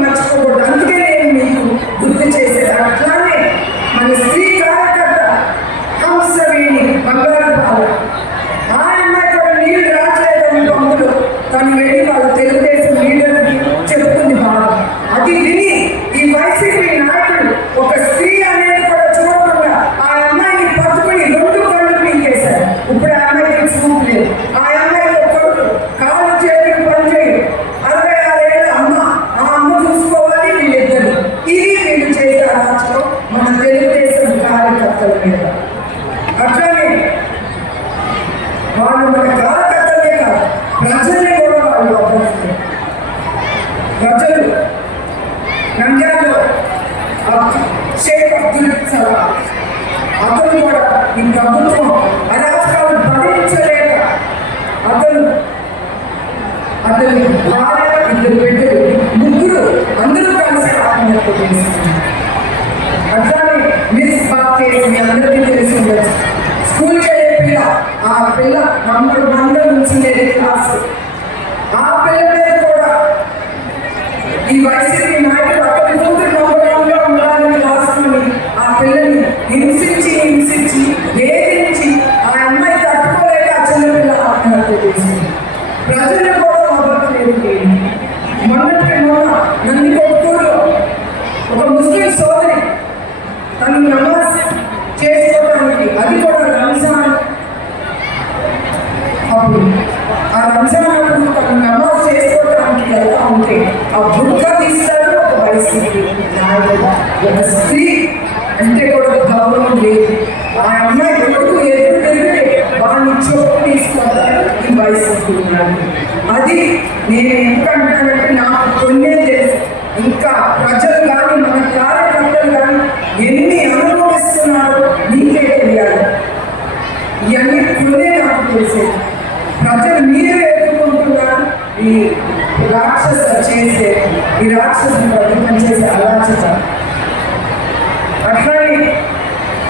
మర్చిపోకూడదు అందుకే నేను మీకు గుర్తు చేసేది అట్లానే మన ప్రజలు నంద్యాలలో షేక్ అబ్దుల్ సలాం. అతను కూడా ఈ ప్రభుత్వం వైసీపీ నాయకులు అక్కడి కూతురు ఉండాలని రాసుకుని ఆ పిల్లని హింసించి హింసించి వేధించి ఆ అమ్మాయి తట్టుకోలేక ఆ చిన్నపిల్ల ఆత్మహత్య చేసింది. ప్రజలు కూడా అబద్ధం మొన్నటి మొన్న నంది కొత్తూరులో ఒక ముస్లిం సోదరి తను స్త్రీ అంటే కూడా భావం ఉంది. ఆ అమ్మాయి కొడుకు ఎదురు తిరిగితే వాడిని చోటు తీసుకుంటారు ఈ వయసు అది నేను ఎందుకంటానంటే నాకు కొన్నే తెలుసు. ఇంకా ప్రజలు కానీ మన కార్యకర్తలు కానీ ఎన్ని అనుభవిస్తున్నారో మీకే తెలియాలి. ఇవన్నీ కొన్నే నాకు తెలిసేది ప్రజలు మీరే ఎదుర్కొంటున్నారు. ఈ రాక్షస చేసే ఈ రాక్షసుని పని చేసే అరాచక